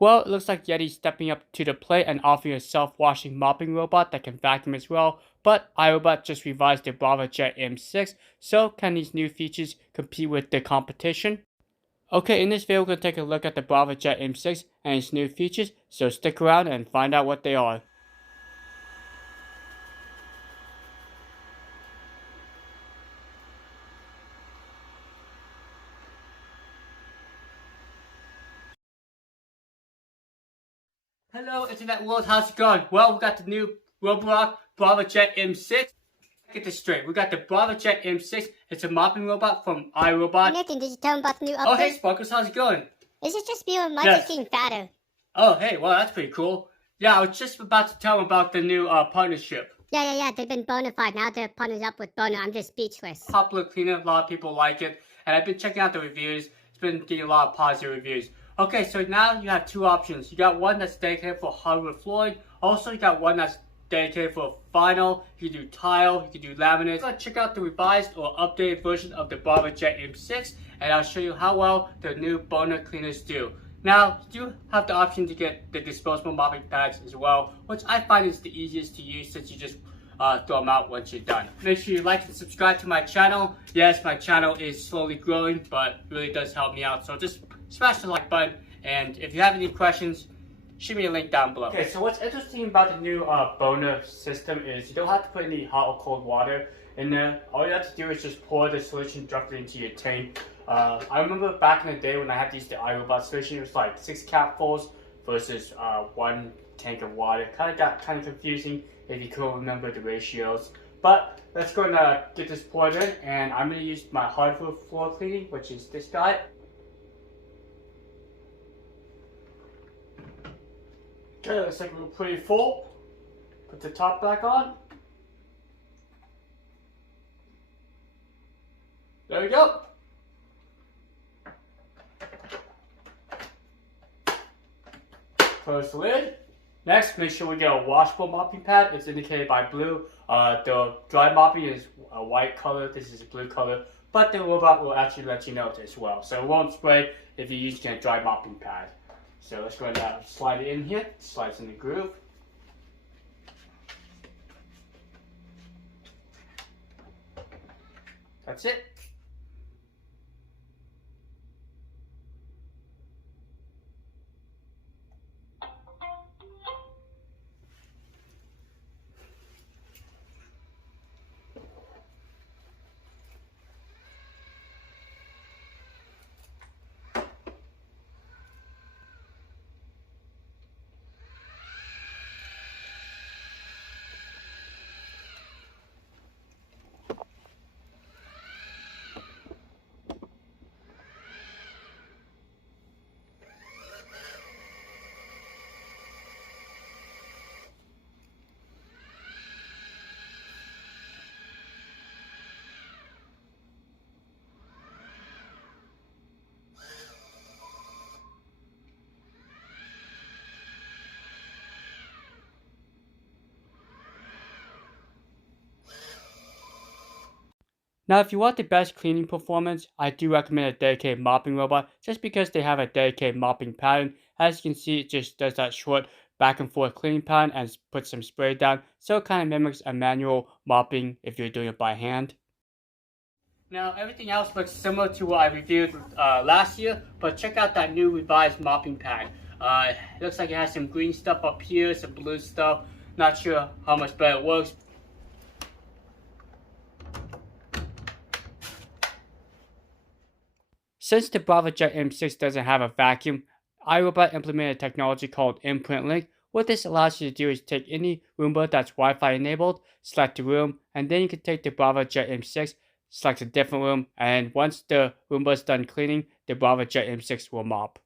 Well, it looks like Yeti's stepping up to the plate and offering a self-washing mopping robot that can vacuum as well, but iRobot just revised the Braava Jet M6, so can these new features compete with the competition? Okay, in this video we're going to take a look at the Braava Jet M6 and its new features, so stick around and find out what they are. Hello Internet World, how's it going? Well, we got the new Robot Braava Jet M6. Get this straight, we got the Braava Jet M6. It's a mopping robot from iRobot. Nathan, did you tell him about the new update? Oh hey Sparkles, how's it going? Is it just me or am I Yes. getting fatter? Oh hey, well that's pretty cool. Yeah, I was just about to tell him about the new partnership. Yeah, they've been bona fide. Now they're partnered up with Bona. I'm just speechless. Popular cleaner, a lot of people like it, and I've been checking out the reviews. It's been getting a lot of positive reviews. Okay, so now you have two options. You got one that's dedicated for hardwood flooring. Also, you got one that's dedicated for vinyl. You can do tile, you can do laminate. So check out the revised or updated version of the Braava Jet M6, and I'll show you how well the new Bona cleaners do. Now, you do have the option to get the disposable mopping pads as well, which I find is the easiest to use since you just throw them out once you're done. Make sure you like and subscribe to my channel. Yes, my channel is slowly growing, but it really does help me out. So just smash the like button, and if you have any questions, shoot me a link down below. Okay, so what's interesting about the new Bona system is you don't have to put any hot or cold water in there. All you have to do is just pour the solution directly into your tank. I remember back in the day when I had to use the iRobot solution, it was like 6 capfuls versus 1 tank of water. Kind of got confusing if you couldn't remember the ratios. But let's go and get this poured in, and I'm going to use my hardwood floor cleaning, which is this guy. Okay, looks like we're pretty full. Put the top back on. There we go. Close the lid. Next, make sure we get a washable mopping pad. It's indicated by blue. The dry mopping is a white color. This is a blue color. But the robot will actually let you know as well. So it won't spray if you're using a dry mopping pad. So let's go ahead and slide it in here. It slides in the groove. That's it. Now, if you want the best cleaning performance, I do recommend a dedicated mopping robot just because they have a dedicated mopping pattern. As you can see, it just does that short back and forth cleaning pattern and puts some spray down, so it kind of mimics a manual mopping if you're doing it by hand. Now, everything else looks similar to what I reviewed last year, but check out that new revised mopping pad. It looks like it has some green stuff up here, some blue stuff. Not sure how much better it works. Since the Braava Jet M6 doesn't have a vacuum, iRobot implemented a technology called Imprint Link. What this allows you to do is take any Roomba that's Wi-Fi enabled, select the room, and then you can take the Braava Jet M6, select a different room, and once the Roomba is done cleaning, the Braava Jet M6 will mop.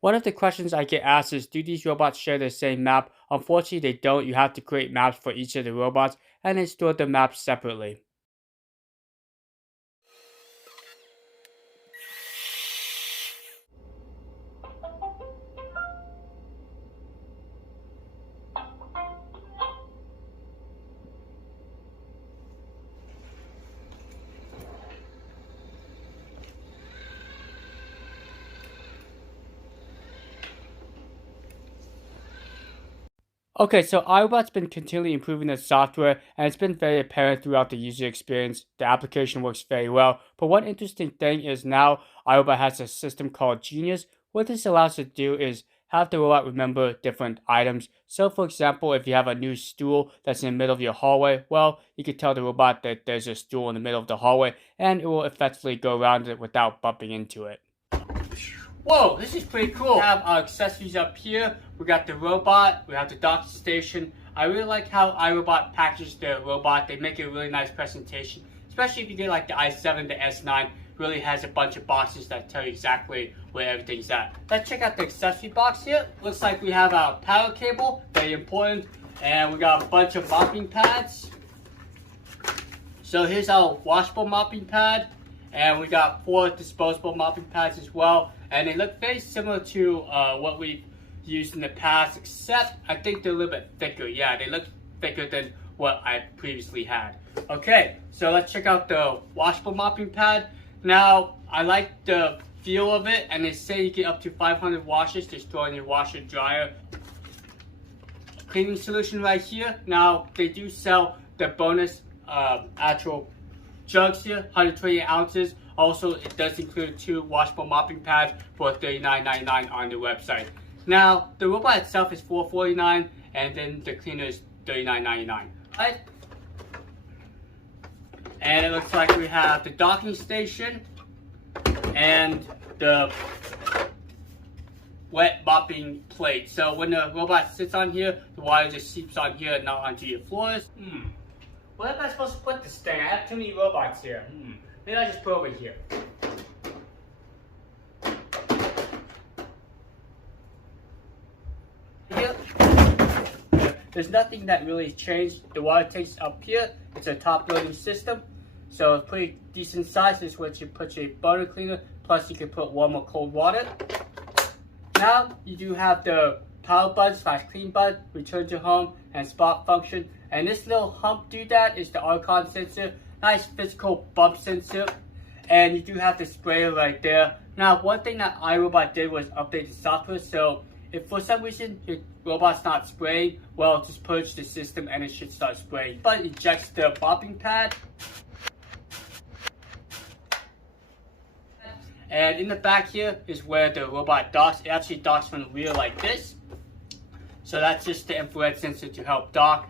One of the questions I get asked is, do these robots share the same map? Unfortunately, they don't. You have to create maps for each of the robots and then store the maps separately. Okay, so iRobot's been continually improving the software, and it's been very apparent throughout the user experience. The application works very well. But one interesting thing is now iRobot has a system called Genius. What this allows you to do is have the robot remember different items. So, for example, if you have a new stool that's in the middle of your hallway, well, you can tell the robot that there's a stool in the middle of the hallway, and it will effectively go around it without bumping into it. Whoa, this is pretty cool. We have our accessories up here. We got the robot, we have the docking station. I really like how iRobot packages the robot. They make it a really nice presentation, especially if you get like the i7, the S9. Really has a bunch of boxes that tell you exactly where everything's at. Let's check out the accessory box here. Looks like we have our power cable, very important, and we got a bunch of mopping pads. So here's our washable mopping pad, and we got 4 disposable mopping pads as well, and they look very similar to what we've used in the past, except I think they're a little bit thicker. Yeah, they look thicker than what I previously had. Okay, so let's check out the washable mopping pad. Now, I like the feel of it, and they say you get up to 500 washes to store in your washer dryer. Cleaning solution right here. Now, they do sell the bonus actual jugs here, 120 ounces. Also, it does include 2 washable mopping pads for $39.99 on the website. Now, the robot itself is $449, and then the cleaner is $39.99. Right? And it looks like we have the docking station and the wet mopping plate. So when the robot sits on here, the water just seeps on here and not onto your floors. Where am I supposed to put this thing? I have too many robots here. Maybe I just put it over here. There's nothing that really changed. The water tank's up here. It's a top loading system. So it's pretty decent size. This is where you put your Bona Cleaner. Plus you can put warm or cold water. Now you do have the power button / clean button, return to home, and spot function. And this little hump doodad is the argon sensor. Nice physical bump sensor. And you do have the sprayer right there. Now one thing that iRobot did was update the software. So if for some reason your robot's not spraying, well, just purge the system and it should start spraying. But ejects the mopping pad. And in the back here is where the robot docks. It actually docks from the rear like this. So that's just the infrared sensor to help dock.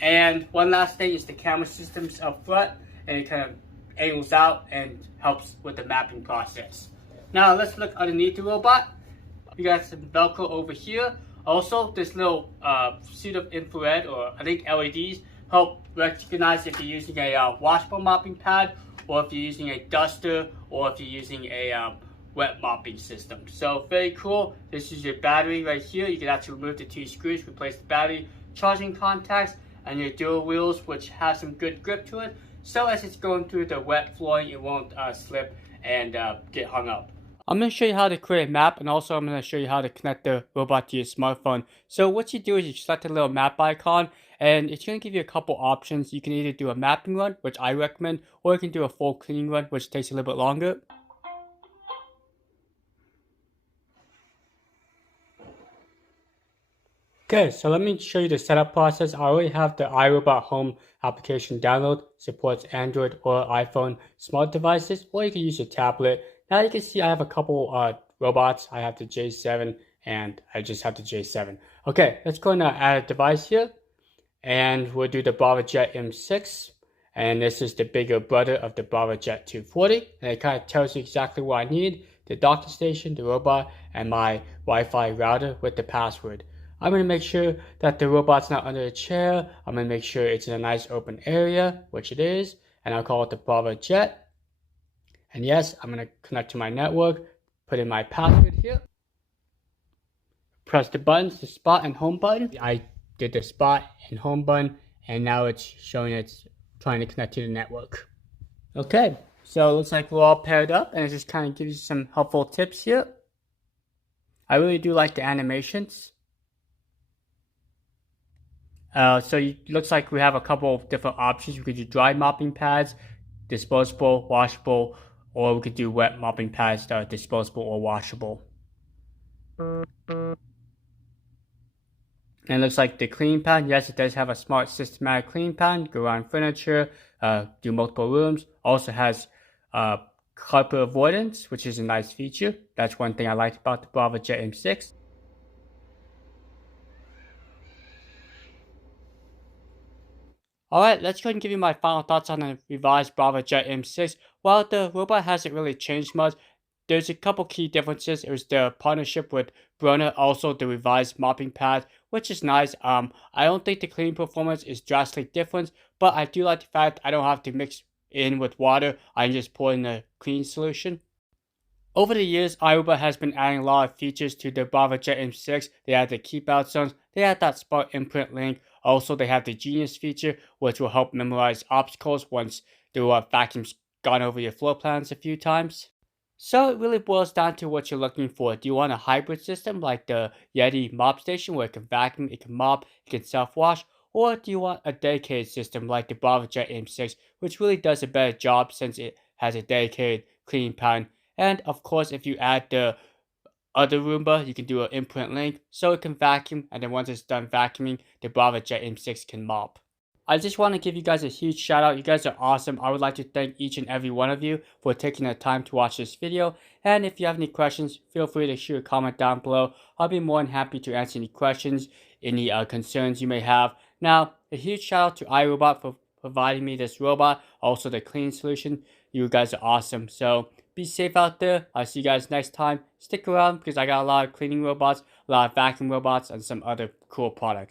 And one last thing is the camera systems up front. And it kind of angles out and helps with the mapping process. Now let's look underneath the robot. We got some Velcro over here. Also, this little suit of infrared, or I think LEDs, help recognize if you're using a washable mopping pad, or if you're using a duster, or if you're using a wet mopping system. So very cool. This is your battery right here. You can actually remove the 2 screws, replace the battery, charging contacts, and your dual wheels, which has some good grip to it. So as it's going through the wet flooring, it won't slip and get hung up. I'm going to show you how to create a map, and also I'm going to show you how to connect the robot to your smartphone. So what you do is you select the little map icon, and it's going to give you a couple options. You can either do a mapping run, which I recommend, or you can do a full cleaning run, which takes a little bit longer. Okay, so let me show you the setup process. I already have the iRobot Home application download. Supports Android or iPhone smart devices, or you can use your tablet. Now you can see I have a couple robots. I have the J7 and I just have the J7. Okay, let's go and add a device here. And we'll do the Braava Jet M6. And this is the bigger brother of the Braava Jet 240. And it kind of tells you exactly what I need. The docking station, the robot, and my Wi-Fi router with the password. I'm going to make sure that the robot's not under a chair. I'm going to make sure it's in a nice open area, which it is. And I'll call it the Braava Jet. And yes, I'm going to connect to my network, put in my password here. Press the buttons, the spot and home button. I did the spot and home button, and now it's showing it's trying to connect to the network. Okay, so it looks like we're all paired up, and it just kind of gives you some helpful tips here. I really do like the animations. So it looks like we have a couple of different options. We could do dry mopping pads, disposable, washable, or we could do wet mopping pads that are disposable or washable. And it looks like the clean pan, yes, it does have a smart systematic clean pan, go around furniture, do multiple rooms. Also has carpet avoidance, which is a nice feature. That's one thing I liked about the Braava Jet M6. Alright, let's go ahead and give you my final thoughts on the revised Braava Jet M6. While the robot hasn't really changed much, there's a couple key differences. It was the partnership with Bona, also the revised mopping pad, which is nice. I don't think the cleaning performance is drastically different, but I do like the fact I don't have to mix in with water. I can just pour in the cleaning solution. Over the years, iRobot has been adding a lot of features to the Braava Jet M6. They had the keep out zones, they had that smart imprint link. Also, they have the Genius feature, which will help memorize obstacles once the vacuum's gone over your floor plans a few times. So it really boils down to what you're looking for. Do you want a hybrid system like the Yeti mop station where it can vacuum, it can mop, it can self-wash? Or do you want a dedicated system like the Braava Jet M6, which really does a better job since it has a dedicated cleaning pan? And of course, if you add the other Roomba, you can do an imprint link so it can vacuum, and then once it's done vacuuming, the Braava Jet M6 can mop. I just want to give you guys a huge shout out. You guys are awesome. I would like to thank each and every one of you for taking the time to watch this video. And if you have any questions, feel free to shoot a comment down below. I'll be more than happy to answer any questions, any concerns you may have. Now, a huge shout out to iRobot for providing me this robot, also the cleaning solution. You guys are awesome. So be safe out there. I'll see you guys next time. Stick around because I got a lot of cleaning robots, a lot of vacuum robots, and some other cool products.